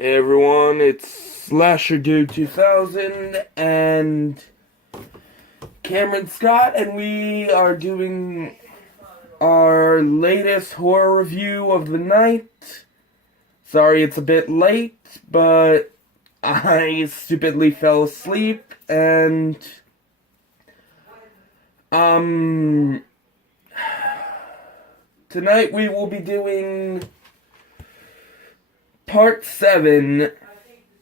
Hey everyone, it's Slasher Dude 2000 and Cameron Scott, and we are doing our latest horror review of the night. Sorry it's a bit late, but I stupidly fell asleep, and tonight we will be doing Part 7,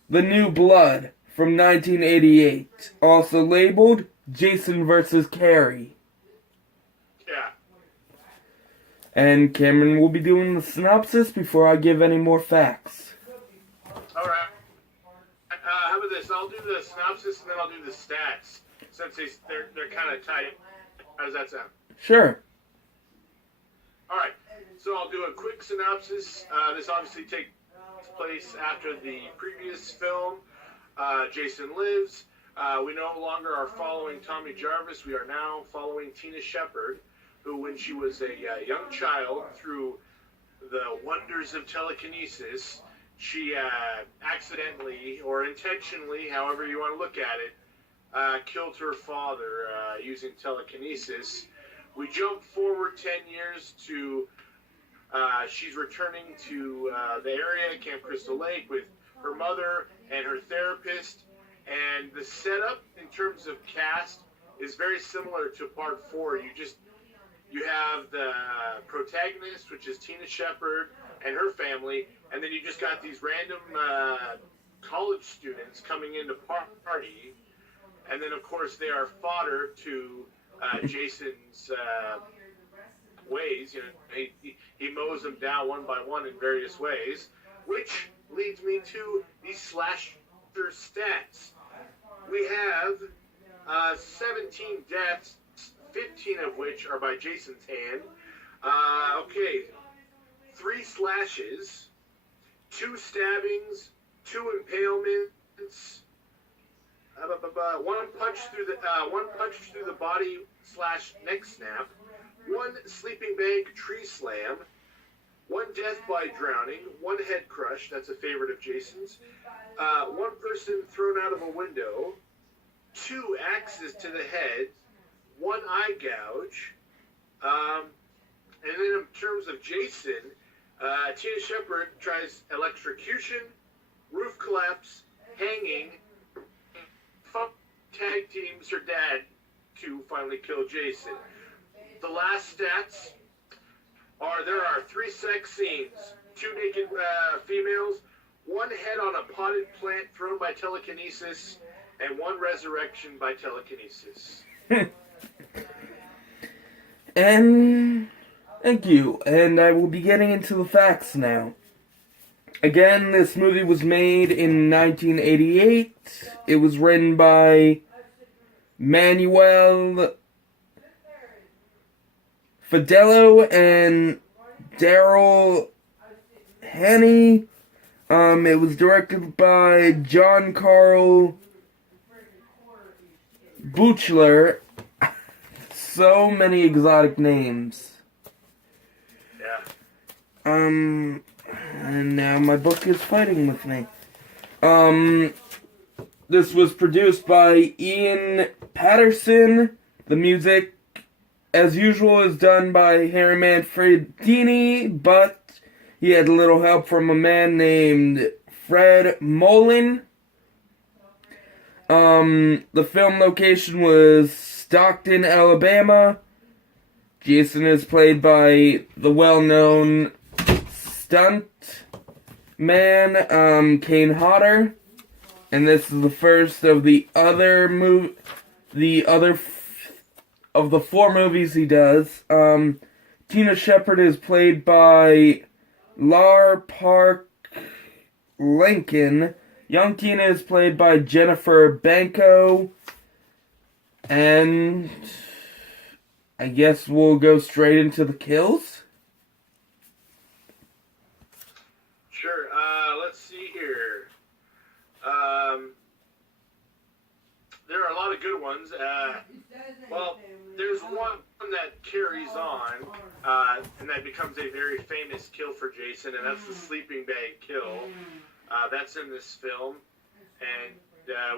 The New Blood, from 1988, also labeled Jason vs. Carrie. Yeah. And Cameron will be doing the synopsis before I give any more facts. Alright. How about this? I'll do the synopsis and then I'll do the stats, since they're kind of tight. How does that sound? Sure. Alright. So I'll do a quick synopsis. This obviously takes place after the previous film, Jason Lives. We no longer are following Tommy Jarvis. We are now following Tina Shepard, who, when she was a young child, through the wonders of telekinesis, she accidentally or intentionally, however you want to look at it, killed her father using telekinesis. We jump forward 10 years to she's returning to the area, Camp Crystal Lake, with her mother and her therapist. And the setup in terms of cast is very similar to Part 4. You have the protagonist, which is Tina Shepard and her family, and then you just got these random college students coming into party. And then, of course, they are fodder to Jason's ways. You know, he mows them down one by one in various ways, which leads me to the slasher stats. We have 17 deaths, 15 of which are by Jason's hand. Okay, 3 slashes, 2 stabbings, 2 impalements, one punch through the body / neck snap, 1 sleeping bag tree slam, 1 death by drowning, 1 head crush, that's a favorite of Jason's, 1 person thrown out of a window, 2 axes to the head, 1 eye gouge, and then in terms of Jason, Tina Shepard tries electrocution, roof collapse, hanging, tag teams her dad to finally kill Jason. The last stats are there are 3 sex scenes, 2 naked females, 1 head on a potted plant thrown by telekinesis, and 1 resurrection by telekinesis. And thank you. And I will be getting into the facts now. Again, this movie was made in 1988. It was written by Manuel Fidello and Daryl Hannay. It was directed by John Carl Buchler. So many exotic names. Yeah. And now my book is fighting with me. This was produced by Ian Patterson. The music, as usual, is done by Harry Manfredini, but he had a little help from a man named Fred Mullen. The film location was Stockton, Alabama. Jason is played by the well-known stunt man, Kane Hodder. And this is the first of the other of the 4 movies he does. Tina Shepard is played by Lar Park Lincoln. Young Tina is played by Jennifer Banco. And I guess we'll go straight into the kills. Sure. Let's see here. There are a lot of good ones. Well, there's one that carries on, and that becomes a very famous kill for Jason, and that's the sleeping bag kill. That's in this film, and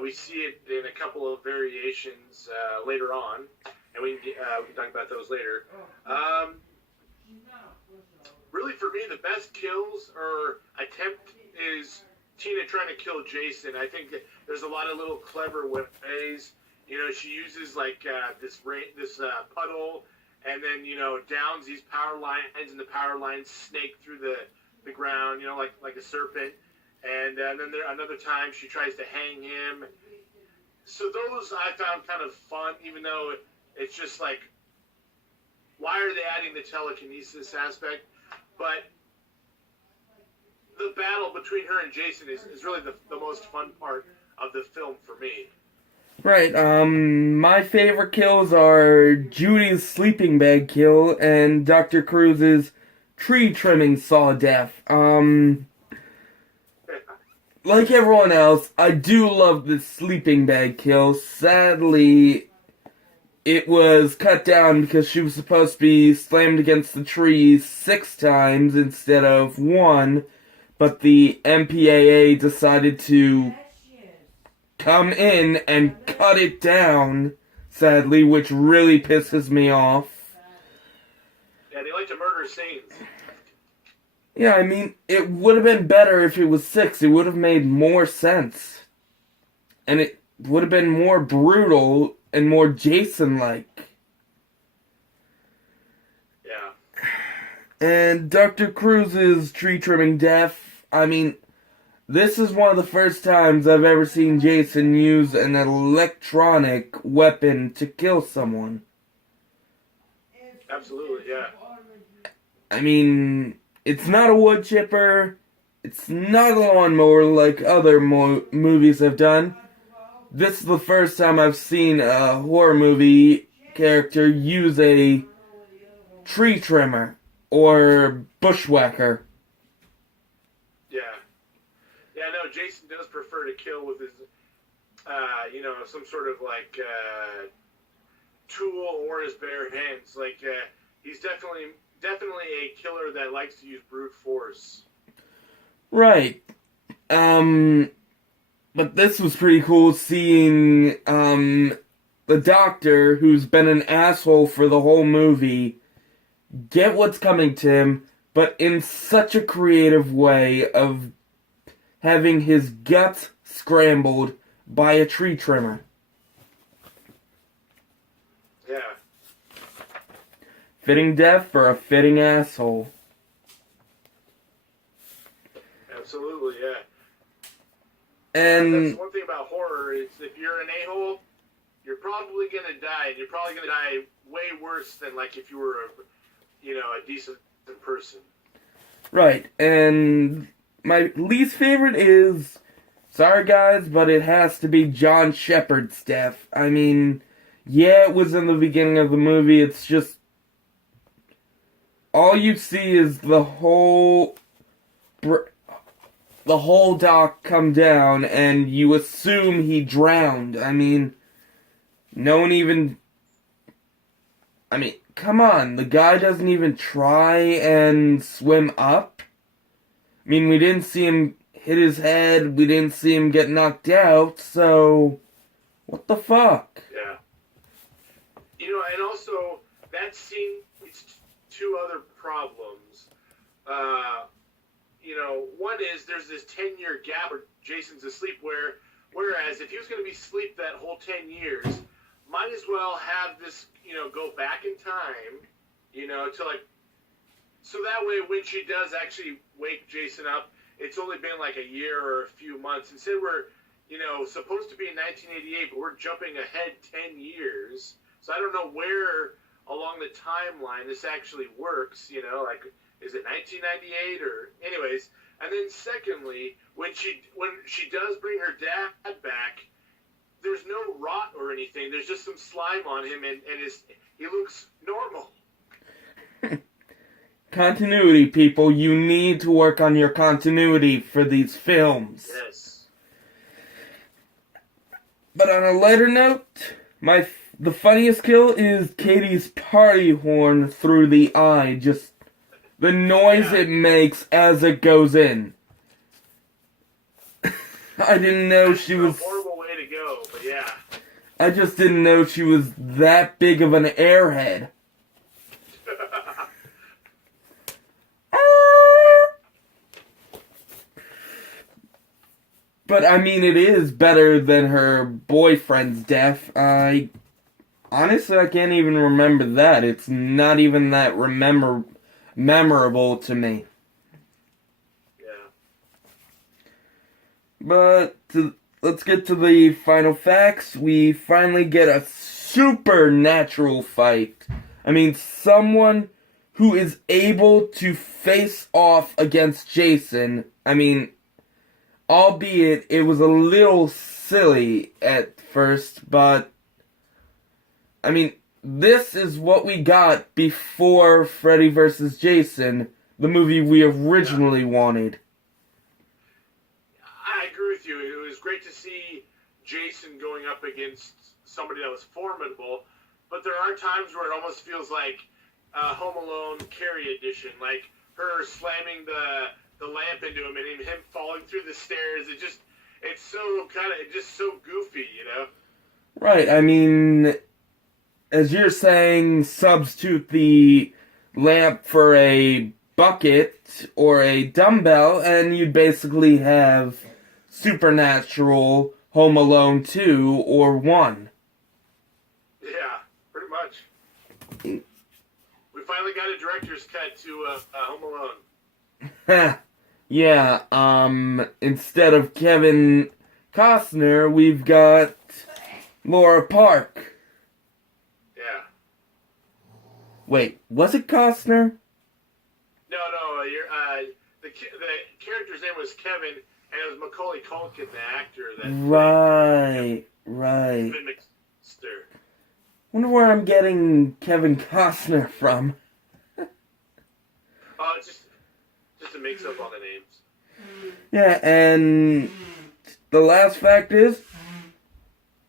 we see it in a couple of variations later on, and we can talk about those later. Really, for me, the best kills or attempt is Tina trying to kill Jason. I think that there's a lot of little clever ways. She uses like this puddle, and then downs these power lines, and the power lines snake through the ground. Like a serpent. And then another time she tries to hang him. So those I found kind of fun, even though it's just like, why are they adding the telekinesis aspect? But the battle between her and Jason is really the most fun part of the film for me. Right, my favorite kills are Judy's sleeping bag kill and Dr. Cruz's tree trimming saw death. Like everyone else, I do love the sleeping bag kill. Sadly, it was cut down because she was supposed to be slammed against the tree 6 times instead of 1, but the MPAA decided to come in and cut it down, sadly, which really pisses me off. Yeah, they like to murder scenes. Yeah, I mean, it would have been better if it was 6. It would have made more sense. And it would have been more brutal and more Jason-like. Yeah. And Dr. Cruz's tree trimming death, I mean, this is one of the first times I've ever seen Jason use an electronic weapon to kill someone. Absolutely, yeah. I mean, it's not a wood chipper. It's not a lawnmower like other movies have done. This is the first time I've seen a horror movie character use a tree trimmer or bushwhacker. Yeah. Yeah, no, Jason does prefer to kill with his, some sort of like tool or his bare hands. Like, he's definitely a killer that likes to use brute force. Right. But this was pretty cool seeing, the doctor, who's been an asshole for the whole movie, get what's coming to him, but in such a creative way of having his guts scrambled by a tree trimmer. Yeah. Fitting death for a fitting asshole. Absolutely, yeah. And that's one thing about horror is if you're an a-hole, you're probably gonna die, and you're probably gonna die way worse than like if you were a decent person. right, and my least favorite is, sorry guys, but it has to be John Shepard's death. I mean, yeah, it was in the beginning of the movie, it's just, all you see is the whole dock come down, and you assume he drowned. I mean, no one even... I mean, come on, the guy doesn't even try and swim up? I mean, we didn't see him hit his head, we didn't see him get knocked out, so... what the fuck? Yeah. And also, that scene leads to 2 other problems. One is there's this 10-year gap where Jason's asleep, whereas if he was going to be asleep that whole 10 years, might as well have this, go back in time, to like, so that way when she does actually wake Jason up, it's only been like a year or a few months. Instead we're, supposed to be in 1988, but we're jumping ahead 10 years. So I don't know where along the timeline this actually works, like, is it 1998 or, anyways. And then secondly, when she does bring her dad back, there's no rot or anything. There's just some slime on him, and he looks normal. Continuity, people. You need to work on your continuity for these films. Yes. But on a lighter note, the funniest kill is Katie's party horn through the eye. Just the noise it makes as it goes in. I didn't know she A was... horrible way to go, but yeah. I just didn't know she was that big of an airhead. But, I mean, it is better than her boyfriend's death. Honestly, I can't even remember that. It's not even that memorable to me. Yeah. But, let's get to the final facts. We finally get a supernatural fight. I mean, someone who is able to face off against Jason. I mean, albeit it was a little silly at first, but I mean, this is what we got before Freddy vs. Jason, the movie we originally wanted. I agree with you. It was great to see Jason going up against somebody that was formidable, but there are times where it almost feels like Home Alone Carrie edition, like her slamming the lamp into him and him falling through the stairs. It's so goofy, you know? Right, I mean, as you're saying, substitute the lamp for a bucket or a dumbbell, and you'd basically have Supernatural, Home Alone 2, or 1. Yeah, pretty much. We finally got a director's cut to Home Alone. Yeah, instead of Kevin Costner, we've got Laura Park. Yeah. Wait, was it Costner? No, the character's name was Kevin, and it was Macaulay Culkin, the actor that. Right. Gamester. Wonder where I'm getting Kevin Costner from. Oh, it's just a mix-up on the names. Yeah, and the last fact is,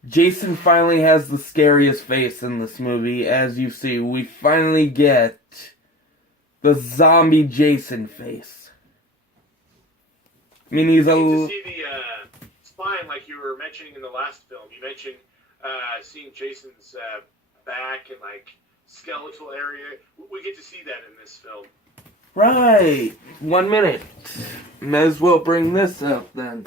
Jason finally has the scariest face in this movie. As you see, we finally get the zombie Jason face. I mean, he's to see the spine, like you were mentioning in the last film. You mentioned seeing Jason's back and like skeletal area. We get to see that in this film. Right. 1 minute. Might as well bring this up then.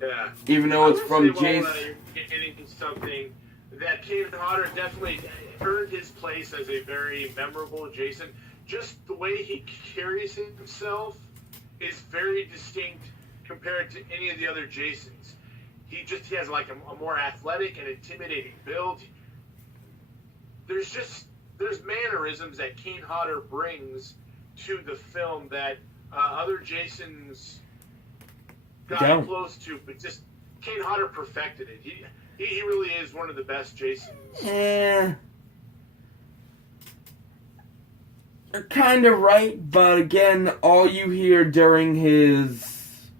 Yeah. Even though it's from Jason. You're getting something that Kane Hodder definitely earned his place as a very memorable Jason. Just the way he carries himself is very distinct compared to any of the other Jasons. He has like a more athletic and intimidating build. There's mannerisms that Kane Hodder brings to the film that other Jasons got close to, but just Kane Hodder perfected it. He really is one of the best Jasons. Yeah. You're kind of right, but again, all you hear during his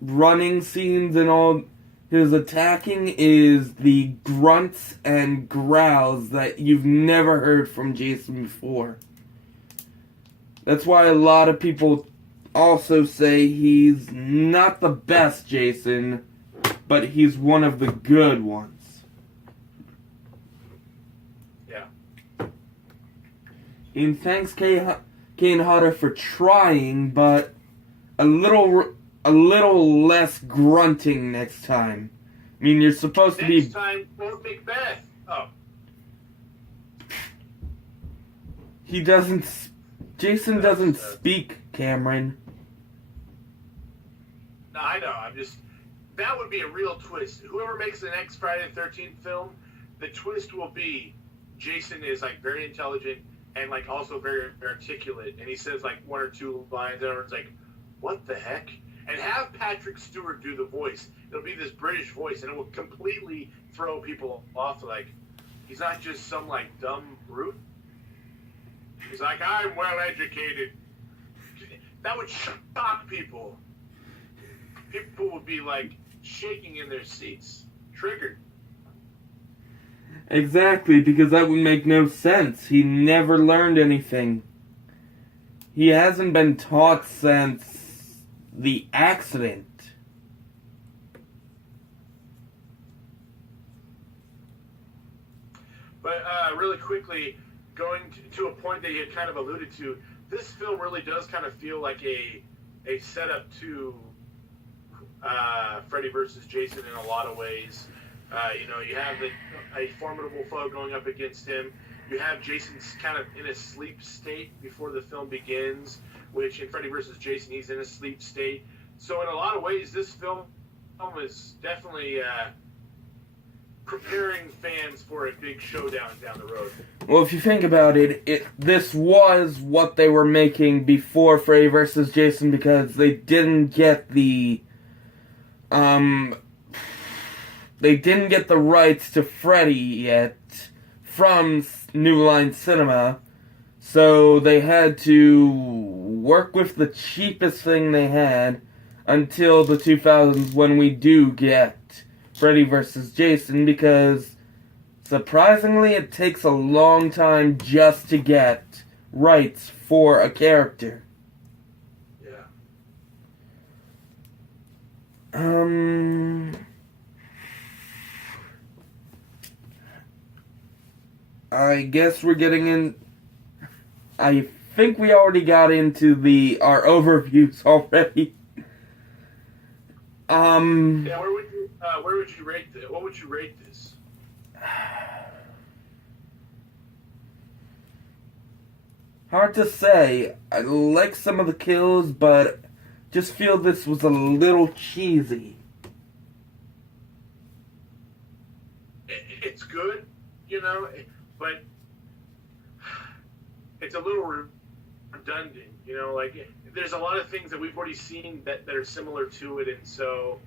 running scenes and all his attacking is the grunts and growls that you've never heard from Jason before. That's why a lot of people also say he's not the best Jason, but he's one of the good ones. Yeah. And thanks Kane Hodder for trying, but a little less grunting next time. I mean, you're supposed to be... Next time, quote Macbeth. Oh. He doesn't... Jason doesn't speak, Cameron. No, I know. That would be a real twist. Whoever makes the next Friday the 13th film, the twist will be Jason is like very intelligent and like also very articulate, and he says like one or two lines, and everyone's like, "What the heck?" And have Patrick Stewart do the voice. It'll be this British voice, and it will completely throw people off. Like, he's not just some like dumb brute. He's like, "I'm well educated." That would shock people. People would be like shaking in their seats, triggered. Exactly, because that would make no sense. He never learned anything. He hasn't been taught since the accident. But really quickly, going to a point that you had kind of alluded to, this film really does kind of feel like a setup to Freddy versus Jason in a lot of ways. You have a formidable foe going up against him. You have Jason's kind of in a sleep state before the film begins, which in Freddy versus Jason, he's in a sleep state. So in a lot of ways, this film is definitely preparing fans for a big showdown down the road. Well, if you think about it, this was what they were making before Freddy vs. Jason, because they didn't get the rights to Freddy yet from New Line Cinema, so they had to work with the cheapest thing they had until the 2000s, when we do get Freddy vs. Jason, because surprisingly it takes a long time just to get rights for a character. Yeah. I guess we're getting in. I think we already got into our overviews already. Yeah, where would you rate this? What would you rate this? Hard to say. I like some of the kills, but just feel this was a little cheesy. It's good, but it's a little redundant, like there's a lot of things that we've already seen that are similar to it, and so,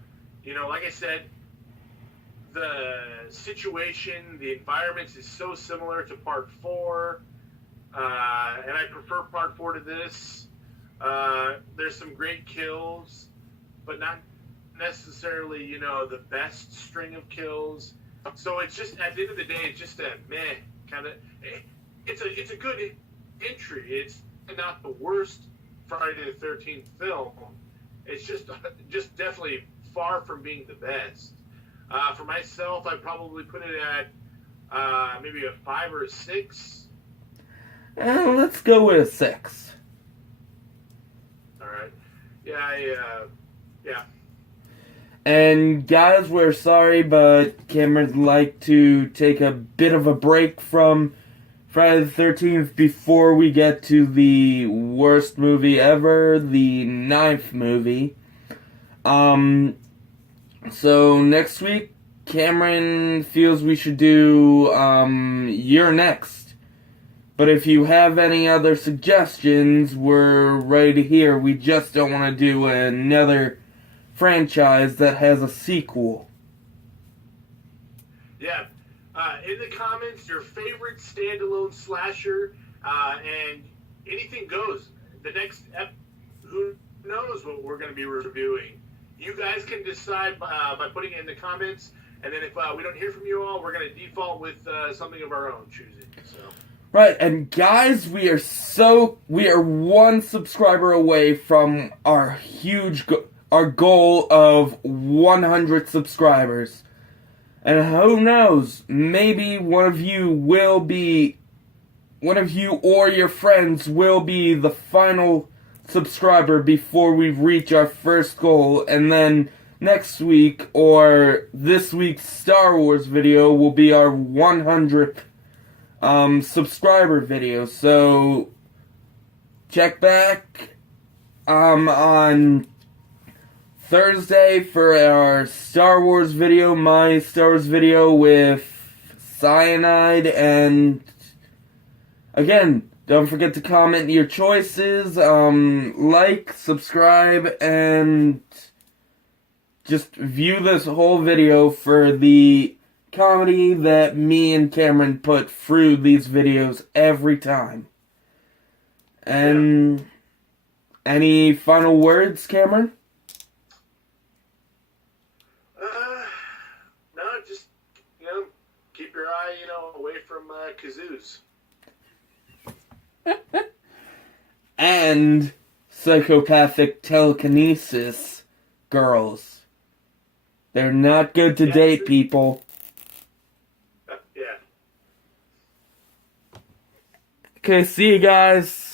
like I said, the situation, the environments is so similar to Part 4, and I prefer Part 4 to this. There's some great kills, but not necessarily, the best string of kills. So it's just, at the end of the day, it's just a meh kind of. It's a good entry. It's not the worst Friday the 13th film. It's just definitely far from being the best. For myself, I'd probably put it at maybe a 5 or a 6. Let's go with a 6. All right. Yeah. Yeah. And guys, we're sorry, but Cameron'd like to take a bit of a break from Friday the 13th before we get to the worst movie ever, the 9th movie. So next week, Cameron feels we should do You're Next. But if you have any other suggestions, we're ready to hear. We just don't want to do another franchise that has a sequel. Yeah. In the comments, your favorite standalone slasher, and anything goes. The next who knows what we're going to be reviewing. You guys can decide by putting it in the comments, and then if we don't hear from you all, we're going to default with something of our own choosing. So. Right, and guys, we are one subscriber away from our our goal of 100 subscribers. And who knows, maybe one of you or your friends will be the final subscriber before we reach our first goal, and then next week or this week's Star Wars video will be our 100th subscriber video. So check back on Thursday for our Star Wars video, my Star Wars video with Cyanide, and again, don't forget to comment your choices, like, subscribe, and just view this whole video for the comedy that me and Cameron put through these videos every time. And any final words, Cameron? No, just, keep your eye, away from kazoos. And psychopathic telekinesis girls. They're not good to date, people. Yeah. Okay, see you guys.